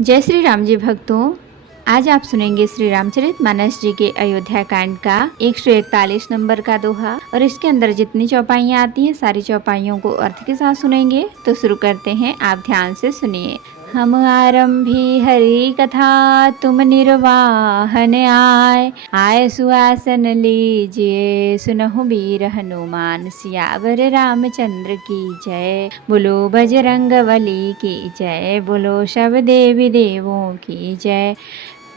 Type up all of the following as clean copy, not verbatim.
जय श्री राम जी भक्तों, आज आप सुनेंगे श्री रामचरितमानस जी के अयोध्या कांड का 141 नंबर का दोहा और इसके अंदर जितनी चौपाइयाँ आती हैं सारी चौपाइयों को अर्थ के साथ सुनेंगे। तो शुरू करते हैं, आप ध्यान से सुनिए। हम आरंभी हरि कथा तुम निर्वाहन आय सुआसन लीजिए सुनहु वीर हनुमान सियावर रामचंद्र की जय। बोलो बजरंग बली की जय, बोलो सब देवी देवों की जय।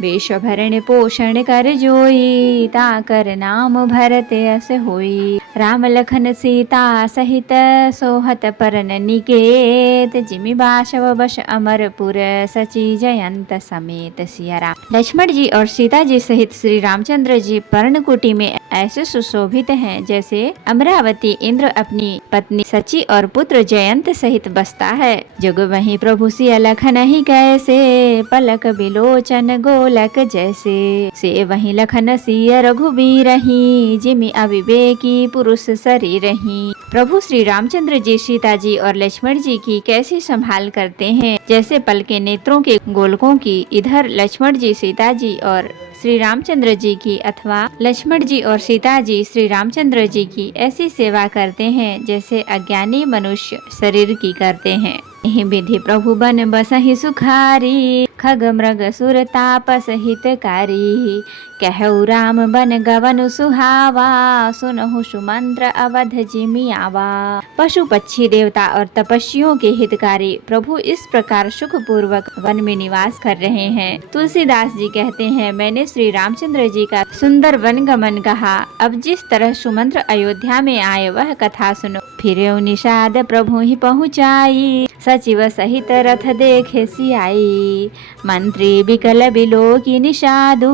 वेश भरण पोषण कर जोई ताकर नाम भरत अस होई। राम लखन सीता सहित सोहत परन निकेत जिमि बाशव बश अमरपुर सची जयंत समेत सिया राम। लक्ष्मण जी और सीता जी सहित श्री रामचंद्र जी पर्णकुटी में ऐसे सुशोभित हैं जैसे अमरावती इंद्र अपनी पत्नी सची और पुत्र जयंत सहित बसता है। जुग वहीं प्रभु सिया लखन ही कैसे पलक बिलोचन गोलक जैसे। से वहीं लखन सिया रघुबीर रही जिमि अविवेकी पुरुष शरीर रही। प्रभु श्री रामचंद्र जी सीता जी और लक्ष्मण जी की कैसी संभाल करते हैं जैसे पल के नेत्रों के गोलकों की। इधर लक्ष्मण जी सीता जी और श्री रामचंद्र जी की अथवा लक्ष्मण जी और सीता जी श्री रामचंद्र जी की ऐसी सेवा करते हैं जैसे अज्ञानी मनुष्य शरीर की करते हैं। यही विधि प्रभु बन बसहि सुखारी खग मृग सुर तापस हितकारी। कहु राम बन गवन सुहावा सुनहु सुमंत्र अवध जिमि आवा। पशु पक्षी देवता और तपस्वियों के हितकारी प्रभु इस प्रकार सुख पूर्वक वन में निवास कर रहे हैं। तुलसीदास जी कहते हैं, मैंने श्री रामचंद्र जी का सुंदर वन गमन कहा। अब जिस तरह सुमंत्र अयोध्या में आए वह कथा सुनो। फिर निषाद प्रभु ही पहुँचाई सचिव सहित रथ देखे सियाई। मंत्री बिकल बिलो की निषादु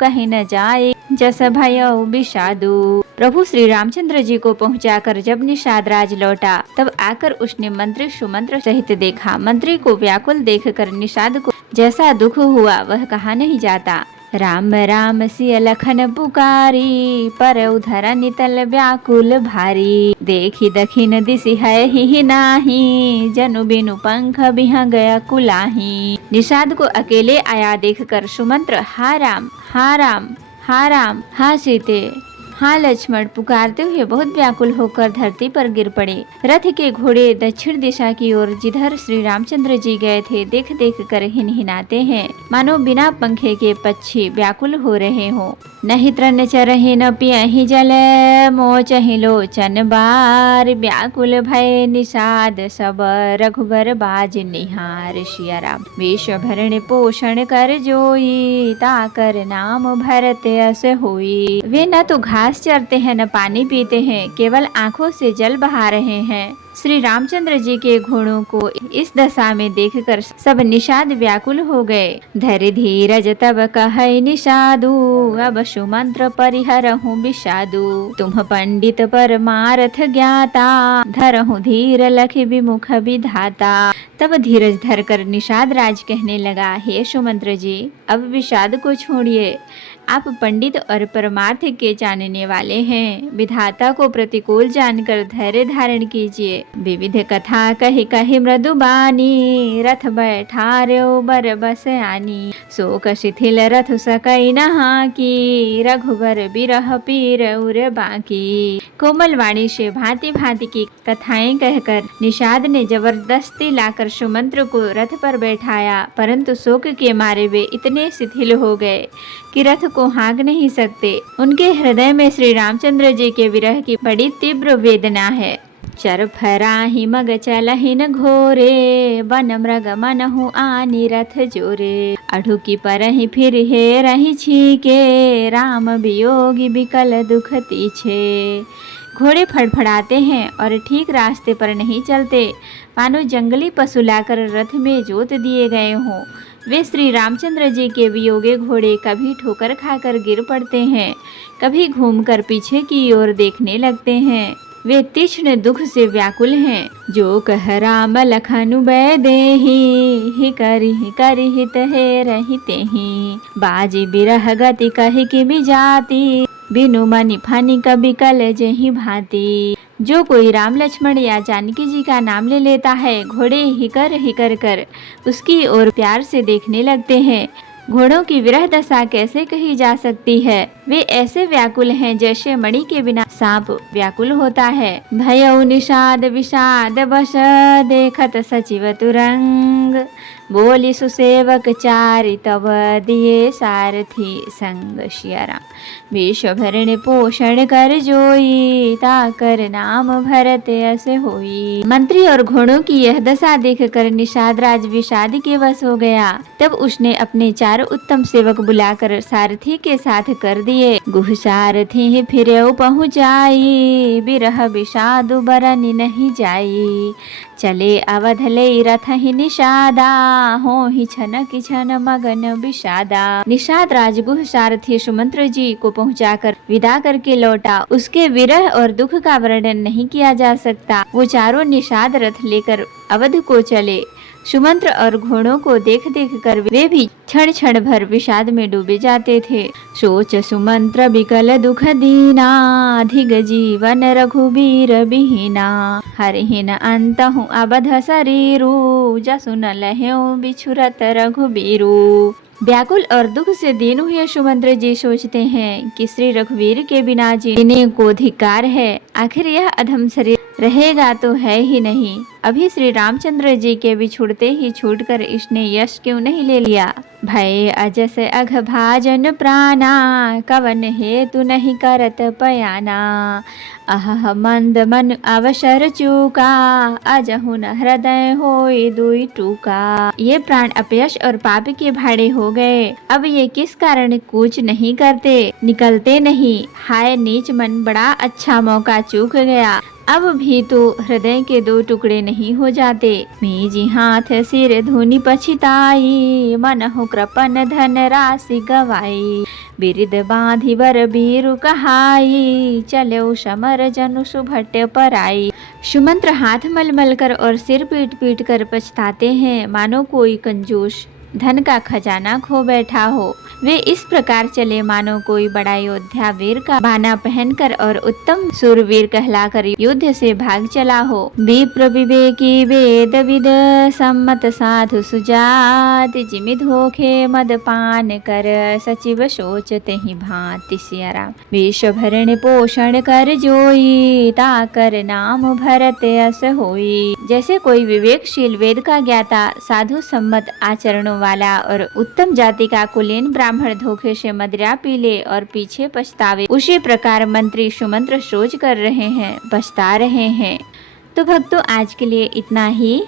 कहीं न जाए जस भयउ विषादु। प्रभु श्री रामचंद्र जी को पहुंचाकर जब निषाद राज लौटा तब आकर उसने मंत्री सुमंत्र सहित देखा। मंत्री को व्याकुल देखकर निषाद को जैसा दुख हुआ वह कहा नहीं जाता। राम राम सिय लखन पुकारी पर उधर नितल व्याकुल भारी। देखी दखिन दिशि है ही नाही जनु बिनु पंख बिहा गया कुलाही। निषाद को अकेले आया देखकर सुमंत्र हा राम हा राम हा राम हा सीते हाँ लक्ष्मण पुकारते हुए बहुत व्याकुल होकर धरती पर गिर पड़े। रथ के घोड़े दक्षिण दिशा की ओर जिधर श्री रामचंद्र जी गए थे देख देख कर हिनहिनाते हैं, मानो बिना पंखे के पक्षी व्याकुल हो रहे हो। नहीं तृण चरहि न पियहि जल मोचहि लोचन बार। व्याकुल भय निषाद सब रघुबर बाज निहार। सिया राम वेश भरण पोषण कर जोई ताकर नाम भरत अस होई। वे न तो घास चरते हैं न पानी पीते हैं, केवल आंखों से जल बहा रहे हैं। श्री रामचंद्र जी के घोड़ों को इस दशा में देखकर सब निषाद व्याकुल हो गए। धैर्य धीरज तब कहै निषादु अब सुमंत्र परिहरहु विषादु। तुम पंडित परमार्थ ज्ञाता धरहु धीर लख विमुख विधाता। तब धीरज धरकर निषाद राज कहने लगा, हे सुमंत्र जी अब विषाद को छोड़िए। आप पंडित और परमार्थ के जानने वाले हैं। विधाता को प्रतिकूल जानकर धैर्य धारण कीजिए। विविध कथा कही कही मृदुबानी रथ बैठार्यो बर बस आनी। शोक शिथिल रथ सकई नहा की रघुबर बिरह पीर उर बाकी। कोमल वाणी से भांति भांति की कथाएं कहकर निषाद ने जबरदस्ती लाकर सुमंत्र को रथ पर बैठाया, परंतु शोक के मारे वे इतने शिथिल हो गए कि रथ को हाँक नहीं सकते। उनके हृदय में श्री रामचंद्र जी के विरह की बड़ी तीव्र वेदना है। चर फराहि मग चलहि न घोरे बन मृग मनहु आनि रथ जोरे। अढ़ुकी परहि फिर हे रही छीके राम वियोगी बिकल दुख तीछे। घोड़े फड़फड़ाते हैं और ठीक रास्ते पर नहीं चलते, मानो जंगली पशु लाकर रथ में जोत दिए गए हों। वे श्री रामचंद्र जी के वियोगे घोड़े कभी ठोकर खाकर गिर पड़ते हैं, कभी घूमकर पीछे की ओर देखने लगते हैं। वे तीक्ष्ण दुख से व्याकुल हैं। जो कह राम लखनु बै देहि ही करि हित हे रहिते ही। बाजी बिरह गति कहि कि जाति बिनु मनि फनि कबि कल जेहि भांति। जो कोई राम लक्ष्मण या जानकी जी का नाम ले लेता है, घोड़े हिकर कर उसकी ओर प्यार से देखने लगते हैं। घोड़ों की विरह दशा कैसे कही जा सकती है। वे ऐसे व्याकुल हैं जैसे मणि के बिना सांप व्याकुल होता है। भयउ निषाद विषाद बस देखत सचिव तुरंग, बोली सुसेवक चारि तब दिए सारथी संग। सियाराम। विश्व भरण पोषण कर जोई, ताकर नाम भरत अस होई। मंत्री और घोड़ों की यह दशा देखकर निषाद राज विषाद के वश हो गया। तब उसने अपने चारों उत्तम सेवक बुलाकर सारथी के साथ कर दिए। गुह सारथी फिर पहुँचाई, बिरह विषाद बरन नहीं जाई। चले अवध ले रथ ही निषादा, हो ही छन की छन मगन विषादा। निषाद राजगुह सारथी सुमंत्र जी को पहुंचाकर विदा करके लौटा। उसके विरह और दुख का वर्णन नहीं किया जा सकता। वो चारों निषाद रथ लेकर अवध को चले। सुमंत्र और घोड़ों को देख देख कर वे भी क्षण क्षण भर विषाद में डूबे जाते थे। सोच सुमंत्र विकल दुख दीना, अधिग जीवन रघुबीर बिहीना। हरिहीन अंत हूँ अबध शरीरू, जसु न लह्यों बिछुरत रघुबीरू। व्याकुल और दुख से दीन हुए सुमंत्र जी सोचते हैं कि श्री रघुवीर के बिना जीने को धिक्कार है। आखिर यह अधम शरीर रहेगा तो है ही नहीं। अभी श्री रामचंद्र जी के बिछुड़ते ही छूटकर इसने यश क्यों नहीं ले लिया। भय अजस अघ भाजन प्राणा, कवन हेतु नहीं करत पयाना। अह मंद मन अवसर चूका, अजहु न हृदय होए दुई टूका। ये प्राण अपयश और पाप के भाड़े हो गए। अब ये किस कारण कूच नहीं करते, निकलते नहीं। हाय नीच मन, बड़ा अच्छा मौका चूक गया। अब भी तो हृदय के दो टुकड़े नहीं हो जाते। मीजी हाथ सिर धुनि पछिताई, मन हो कृपन धन राशि गवाई। बिरिद बांधि बर बीरु कहाई, चलो समर जनु सुभट पराई। सुमंत्र हाथ मलमल कर और सिर पीट पीट कर पछताते हैं, मानो कोई कंजूस धन का खजाना खो बैठा हो। वे इस प्रकार चले मानो कोई बड़ा योद्धा वीर का बाना पहनकर और उत्तम सूरवीर कहलाकर युद्ध से भाग चला हो। विप्र विवेकी वेद विद, सम्मत साधु सुजात। जिमि धोखे मद पान कर, सचिव सोचते ही भांति। सियाराम। विश्व भरण पोषण कर जोई, ताकर नाम भरत अस होई। जैसे कोई विवेकशील वेद का ज्ञाता, साधु सम्मत आचरणों वाला और उत्तम जाति का कुलीन ब्राह्मण धोखे से मदिरा पी ले और पीछे पछतावे, उसी प्रकार मंत्री सुमंत्र सोच कर रहे हैं, पछता रहे हैं। तो भक्तों आज के लिए इतना ही।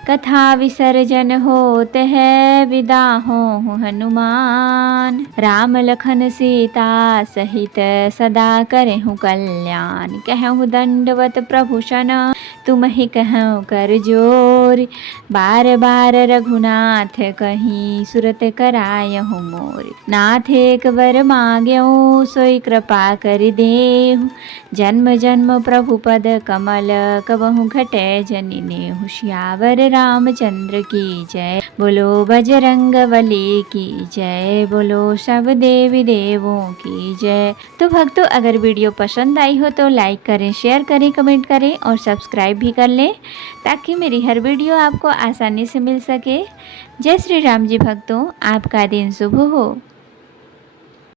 कथा विसर्जन होते है, विदा हो हनुमान। राम लखन सीता सहित सदा करहु कल्याण। कहु दंडवत प्रभु शन, तुम ही कहु कर जोर। बार बार रघुनाथ कहीं, सुरत करायहु मोर। नाथ एक बर मांग्यऊ, सोई कृपा कर देहु। जन्म जन्म प्रभु पद कमल, कबहु घटे जनि नेहु। सियावर रामचंद्र की जय, बोलो बजरंग बली की जय, बोलो सब देवी देवों की जय। तो भक्तों अगर वीडियो पसंद आई हो तो लाइक करें, शेयर करें, कमेंट करें और सब्सक्राइब भी कर लें, ताकि मेरी हर वीडियो आपको आसानी से मिल सके। जय श्री राम जी भक्तों, आपका दिन शुभ हो।